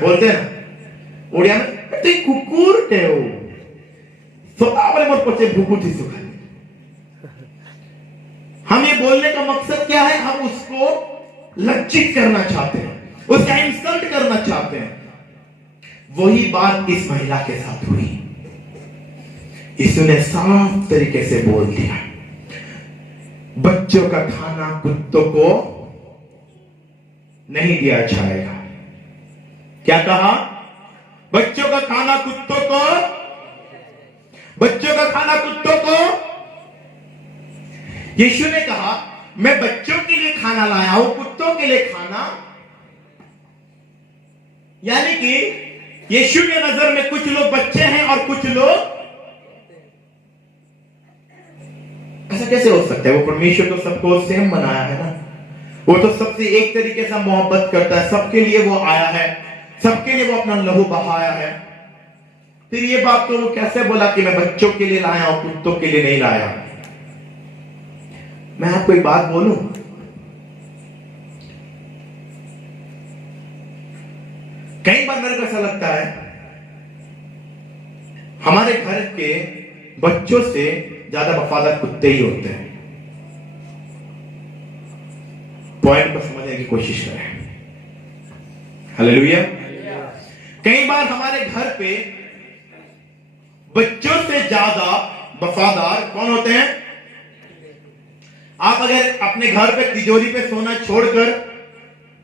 बोलते हैं ना उड़िया में, तो कुकुर टेओ सोतावले मोर पचे भूकुटी सुखा। हम ये बोलने का मकसद क्या है? हम उसको लज्जित करना चाहते हैं, उसका इंसल्ट करना चाहते हैं। वही बात इस महिला के साथ हुई। यीशु ने साफ तरीके से बोल दिया, बच्चों का खाना कुत्तों को नहीं दिया जाएगा। क्या कहा? बच्चों का खाना कुत्तों को, बच्चों का खाना कुत्तों को। यीशु ने कहा, मैं बच्चों के लिए खाना लाया हूं, कुत्तों के लिए खाना। यानी कि यीशु के नजर में कुछ लोग बच्चे हैं और कुछ लोग ऐसा कैसे हो सकता है? वो परमेश्वर तो सबको सेम बनाया है ना, वो तो सबसे एक तरीके से मोहब्बत करता है, सबके लिए वो आया है, सबके लिए वो अपना लहू बहाया है। फिर ये बात तो वो कैसे बोला कि मैं बच्चों के लिए लाया हूं, कुत्तों के लिए नहीं लाया? मैं आपको एक बात बोलूं, कई बार मेरे को ऐसा लगता है हमारे घर के बच्चों से ज्यादा वफादार कुत्ते ही होते हैं। पॉइंट को समझने की कोशिश करें। हालेलुया। कई बार हमारे घर पे बच्चों से ज्यादा वफादार कौन होते हैं? आप अगर अपने घर पे तिजोरी पे सोना छोड़कर,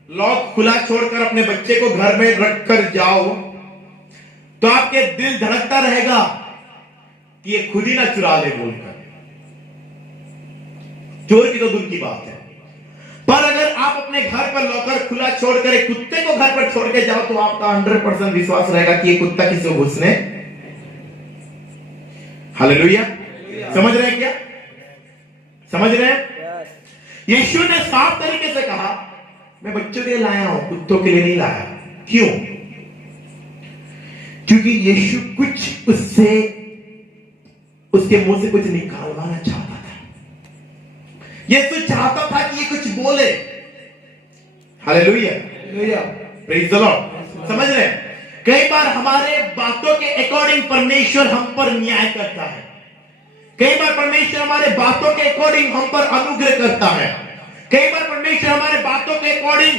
लॉक खुला छोड़कर अपने बच्चे को घर में रखकर जाओ तो आपके दिल धड़कता रहेगा कि ये खुद ही ना चुरा ले बोलकर। चोर की तो दूर की बात है, पर अगर आप अपने घर पर लॉकर खुला छोड़कर एक कुत्ते को घर पर छोड़ के जाओ तो आपका 100% विश्वास रहेगा कि ये कुत्ता किसी को घुसने। हालेलुया। समझ रहे हैं क्या? समझ रहे हैं? यीशु ने साफ तरीके से कहा मैं बच्चों के लिए लाया हूं, कुत्तों के लिए नहीं लाया। क्यों? क्योंकि यीशु कुछ उससे, उसके मुंह से कुछ निकालवाना चाहता था। यीशु चाहता था कि ये कुछ बोले। Hallelujah, praise the Lord. समझ रहे हैं? कई बार हमारे बातों के अकॉर्डिंग परमेश्वर हम पर न्याय करता है। कई बार परमेश्वर हमारे बातों के अकॉर्डिंग हम पर अनुग्रह करता है। कई बार परमेश्वर हमारे बातों के अकॉर्डिंग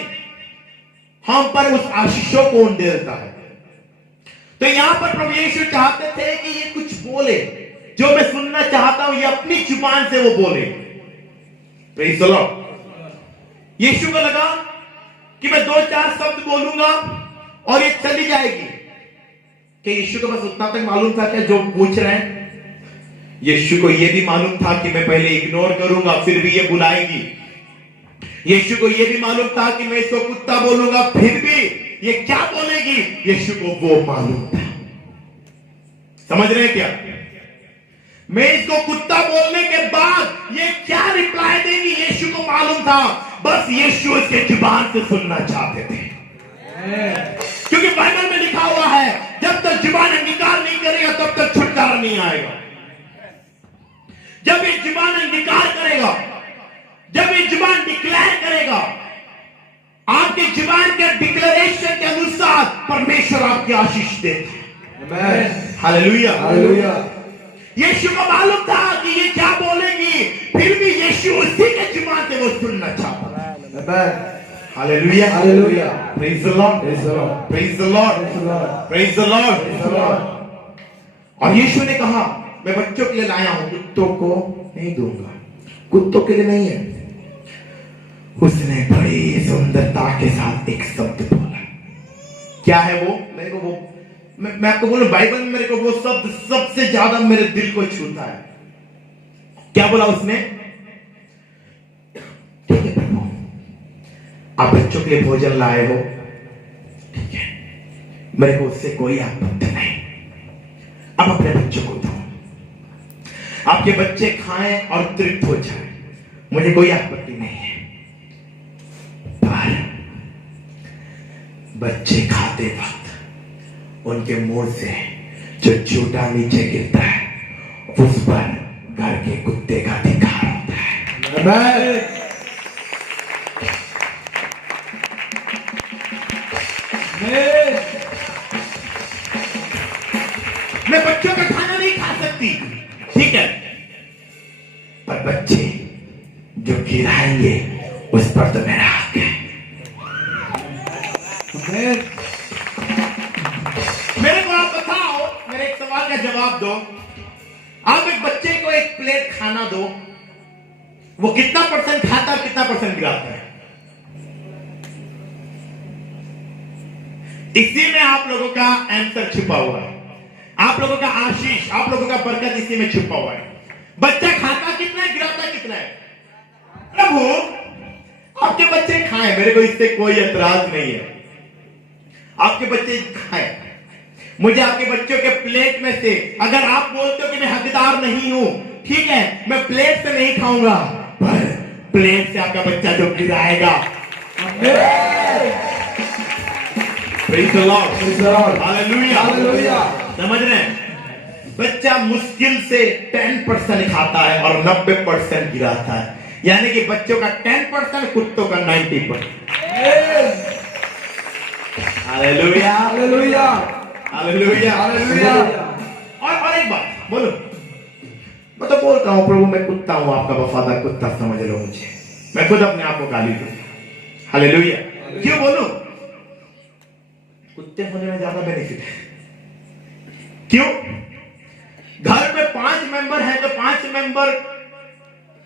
हम पर उस आशीषों को देता है। तो यहां पर प्रभु यीशु चाहते थे कि ये कुछ बोले, जो मैं सुनना चाहता हूं ये अपनी जुबान से वो बोले। Praise the Lord. यीशु को लगा कि मैं 2-4 शब्द बोलूंगा और ये चली जाएगी। कि यीशु को बस उतना तक मालूम था क्या जो पूछ रहे हैं? यीशु को यह भी मालूम था कि मैं पहले इग्नोर करूंगा फिर भी ये बुलाएगी। यीशु को यह भी मालूम था कि मैं इसको कुत्ता बोलूंगा फिर भी ये क्या बोलेगी। यीशु को वो मालूम था। समझ रहे हैं क्या? मैं इसको कुत्ता बोलने के बाद ये क्या रिप्लाई देगी यीशु को मालूम था। बस यीशु इसके जुबान से सुनना चाहते थे। क्योंकि बाइबल में लिखा हुआ है जब तक जुबान अंगीकार नहीं करेगा तब तक छुटकारा नहीं आएगा। जब ये जुबान अंगीकार करेगा, जब ये जुबान डिक्लेयर करेगा, आपकी जुबान के डिक्लेरेशन के अनुसार परमेश्वर आपकी आशीष देता है। Hallelujah, hallelujah. यीशु को मालूम था कि ये क्या बोलेगी, फिर भी यीशु उसी के जुबान से वो सुनना चाहता है। Hallelujah, hallelujah. Praise the Lord, praise the Lord, praise the Lord, praise the Lord. और यीशु ने कहा मैं बच्चों के लिए लाया हूं, कुत्तों को नहीं दूंगा। कुत्तों के लिए नहीं है। उसने बड़ी सुंदरता के साथ एक शब्द बोला। क्या है वो? मेरे को वो मैं आपको बोलूं, बाइबल में मेरे को वो शब्द सबसे ज्यादा मेरे दिल को छूता है। क्या बोला उसने? ठीक है प्रभु, आप बच्चों के लिए भोजन लाए हो, ठीक है, मेरे को उससे कोई आपत्ति नहीं। अब अपने बच्चों को दो, आपके बच्चे खाएं और तृप्त हो जाएं, मुझे कोई आपत्ति नहीं है। पर बच्चे खाते वक्त उनके मुंह से जो झूठा नीचे गिरता है उस पर घर के कुत्ते का अधिकार होता है। मैं बच्चों का खाना नहीं खा सकती, ठीक है, पर बच्चे जो गिराएंगे उस पर तो मेरा हक है। मेरे को आप बताओ, मेरे एक सवाल का जवाब दो। आप एक बच्चे को एक प्लेट खाना दो, वो कितना % खाता है, कितना % गिराता है? इसी में आप लोगों का आंसर छुपा हुआ है। आप लोगों का आशीष, आप लोगों का बरकत इसी में छुपा हुआ है। बच्चा खाता कितना है, गिराता कितना है? प्रभु आपके बच्चे खाएं, मेरे को इससे कोई एतराज नहीं है। आपके बच्चे खाएं, मुझे आपके बच्चों के प्लेट में से अगर आप बोलते हो कि मैं हकदार नहीं हूं, ठीक है मैं प्लेट से नहीं खाऊंगा, पर प्लेट से आपका बच्चा जो गिराएगा, Praise the Lord. Hallelujah. समझ रहे हैं? बच्चा मुश्किल से 10% खाता है और 90% गिराता है, यानी कि बच्चों का 10%, कुत्तों का 90%। Hallelujah, hallelujah, hallelujah, hallelujah. और एक बात बोलो, मैं तो बोलता हूँ प्रभु मैं कुत्ता हूँ, आपका वफादार कुत्ता समझ लो मुझे, मैं खुद अपने आप को गाली दूं। हालेलुया। क्यों बोलूं? कुत्ते होने में ज्यादा बेनिफिट है। क्यों? घर में 5 मेंबर हैं तो 5 मेंबर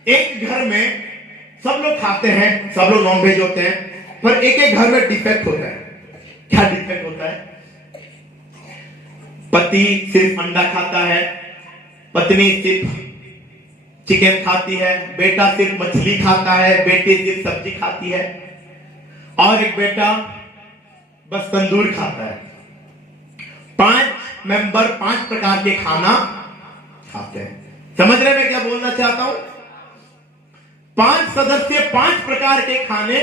एक घर में सब लोग खाते हैं, सब लोग नॉनवेज होते हैं, पर एक एक घर में डिफेक्ट होता है। क्या डिफेक्ट होता है? पति सिर्फ अंडा खाता है, पत्नी सिर्फ चिकन खाती है, बेटा सिर्फ मछली खाता है, बेटी सिर्फ सब्जी खाती है, और एक बेटा बस तंदूर खाता है। 5 मेंबर 5 प्रकार के खाना खाते हैं। समझ रहे मैं क्या बोलना चाहता हूं? 5 सदस्य 5 प्रकार के खाने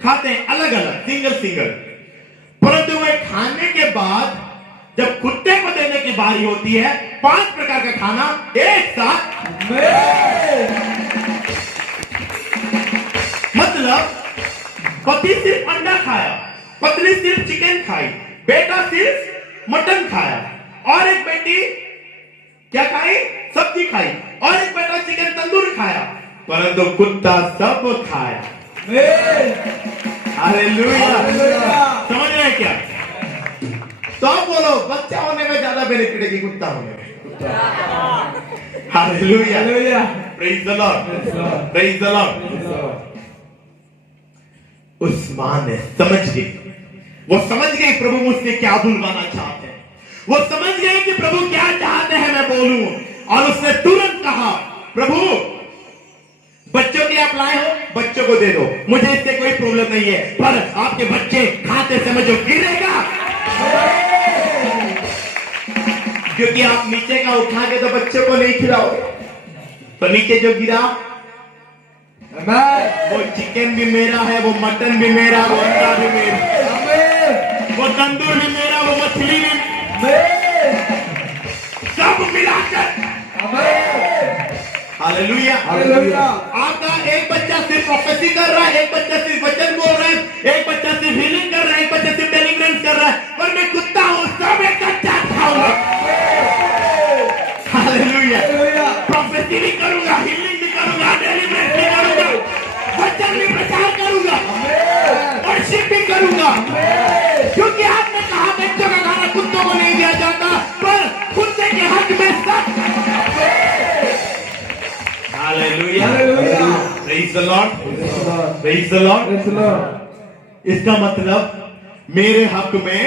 खाते हैं, अलग अलग, सिंगल, परंतु वे खाने के बाद जब कुत्ते को देने की बारी होती है, 5 प्रकार का खाना एक साथ। मतलब पति सिर्फ अंडा खाया, पत्नी सिर्फ चिकन खाई, बेटा सिर्फ मटन खाया, और एक बेटी क्या खाई? सब्जी खाई, और एक बेटा चिकन तंदूर खाया, परंतु कुत्ता सब खाया। हालेलुया। समझ रहे हैं क्या? तो आप बोलो बच्चा होने में ज्यादा बेनिफिट है कि कुत्ता होने में? Hallelujah. Praise the Lord, praise the Lord. उस मां ने समझ गई, वो समझ गई प्रभु मुझसे क्या बुलवाना चाहते हैं, वो समझ गए कि प्रभु क्या चाहते हैं मैं बोलूं, और उसने तुरंत कहा प्रभु बच्चों के आप लाए हो, बच्चों को दे दो, मुझे इससे कोई प्रॉब्लम नहीं है, पर आपके बच्चे खाते समय जो गिरेगा, क्योंकि आप नीचे का उठा के तो बच्चों को नहीं खिलाओगे, तो नीचे जो गिरा वो चिकन भी मेरा है, वो मटन भी मेरा, वो अंडा भी मेरा, वो तंदूर भी मेरा, वो मछली भी सब मिलाकर। Hallelujah, hallelujah. आपका एक बच्चा सिर्फ प्रोफेसी कर रहा है, एक बच्चा सिर्फ वचन बोल रहा है, एक बच्चा सिर्फ हीलिंग कर रहा है, एक बच्चा सिर्फ डेलिवरेंस कर रहा है, पर मैं कुत्ता हूं, सब एक साथ खाऊंगा। हालेलुया। प्रोफेसी भी करूंगा, हीलिंग भी करूंगा, डेलिवरेंस भी करूंगा, वचन भी प्रचार करूंगा, वर्शिप भी करूंगा, क्योंकि आपने कहा बच्चों का खाना कुत्तों को नहीं दिया जाता, पर कुत्ते के हक में सब। Hallelujah, praise the Lord, praise the Lord. इसका मतलब मेरे हक में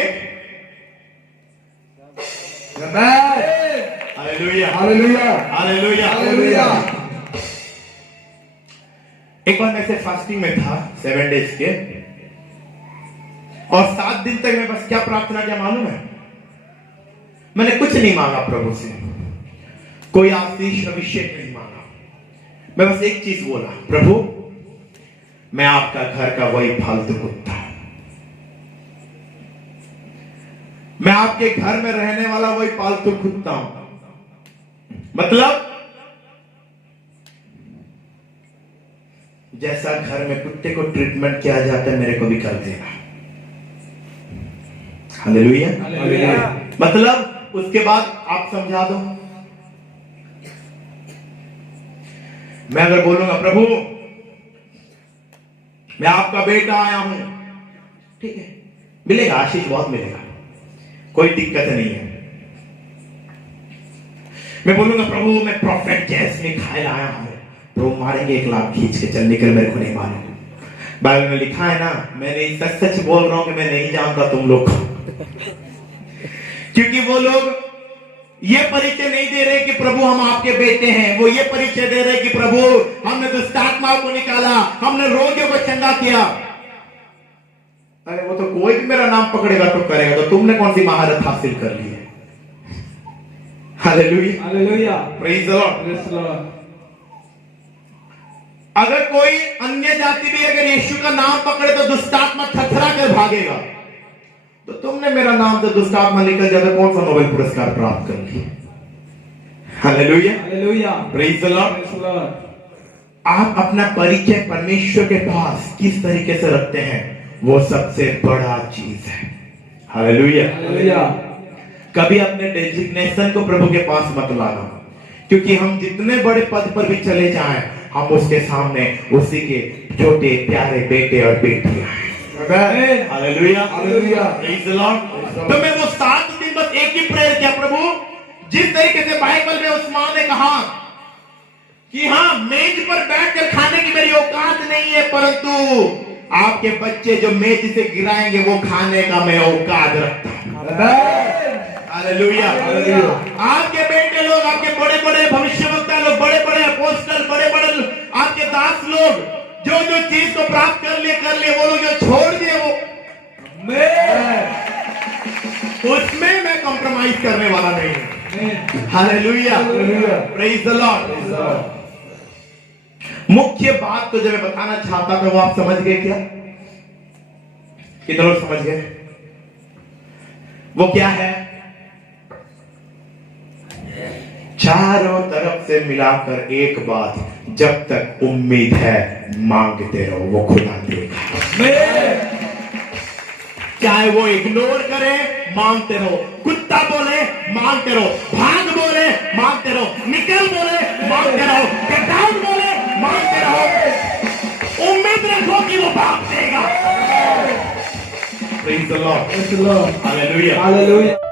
हालेलुया, हालेलुया, हालेलुया, हालेलुया। एक बार मैं से फास्टिंग में था 7 डेज के, और 7 दिन तक मैं बस क्या प्रार्थना किया मालूम है? मैंने कुछ नहीं मांगा प्रभु से, कोई आशीष अभिषेक नहीं मांगा, मैं बस एक चीज बोला, प्रभु मैं आपका घर का वही फालतू कुत्ता हूं, मैं आपके घर में रहने वाला वही पालतू कुत्ता हूं। मतलब जैसा घर में कुत्ते को ट्रीटमेंट किया जाता है मेरे को भी कर देना। हालेलुया, मतलब उसके बाद आप समझा दो। मैं अगर बोलूंगा प्रभु मैं आपका बेटा आया हूं, ठीक है, मिलेगा आशीष, बहुत मिलेगा, कोई दिक्कत नहीं है। मैं बोलूंगा प्रभु मैं प्रॉफिट जैस्मिन खाए आया हूं, प्रभु मारेंगे 1 लाख खींच के, चल निकल, मेरे को नहीं मालूम। बाइबल में लिखा है ना, मैंने सच सच बोल रहा हूं कि मैं नहीं जानता तुम लोग क्योंकि वो लोग ये परिचय नहीं दे रहे कि प्रभु हम आपके बेटे हैं, वो ये परिचय दे रहे कि प्रभु हमने दुष्टात्माओं को निकाला, हमने रोगियों को चंगा किया। अरे वो तो कोई भी मेरा नाम पकड़ेगा तो करेगा, तो तुमने कौन सी महारत हासिल कर ली है? Hallelujah, Hallelujah. Praise the Lord. Praise the Lord. अगर कोई अन्य जाति भी अगर यीशु का नाम पकड़े तो दुष्टात्मा थरथरा कर भागेगा। तो तुमने मेरा नाम तो दुष्टात्मा निकल जाता, कौन सा नोबेल पुरस्कार प्राप्त कर लिया? Hallelujah, Hallelujah. Praise the Lord. Praise the Lord. आप अपना परिचय परमेश्वर के पास किस तरीके से रखते हैं, वो सबसे बड़ा चीज है। हालेलुया। Hallelujah. कभी अपने डेजिग्नेशन को प्रभु के पास मत लाना, क्योंकि हम जितने बड़े पद पर भी चले जाएं, हम उसके सामने उसी के छोटे प्यारे बेटे और बेटियां हैं। Amen. Hallelujah, hallelujah. Praise the Lord. तो मैं वो 7 दिन बस एक ही प्रेयर किया, प्रभु जिस तरीके से बाइबल में उस मां ने कहा कि हाँ, मेज पर बैठकर खाने की मेरी औकात नहीं है, परंतु आपके बच्चे जो मेज से गिराएंगे वो खाने का मैं औकात रखता हूं। Hallelujah, hallelujah. आपके बेटे लोग, आपके बड़े बड़े भविष्यवक्ता लोग, बड़े बड़े अपोस्टल, बड़े बड़े आपके दास लोग जो जो चीज को प्राप्त कर लिए, वो लोग जो छोड़ दिए वो उसमें मैं कॉम्प्रोमाइज करने वाला नहीं हूं। Hallelujah, praise the Lord. मुख्य बात तो जो मैं बताना चाहता था वो आप समझ गए क्या? कितने लोग समझ गए? वो क्या है? चारों तरफ से मिलाकर एक बात, जब तक उम्मीद है मांगते रहो, वो खुदा देगा। चाहे वो इग्नोर करे, मांगते रहो। कुत्ता बोले, मांगते रहो। भाग बोले, मांगते रहो। निकल बोले, मांगते रहो। गेट आउट बोले, मांगते रहो। उम्मीद रखो कि वो भाग देगा। Praise the Lord, Praise the Lord. Hallelujah. Hallelujah.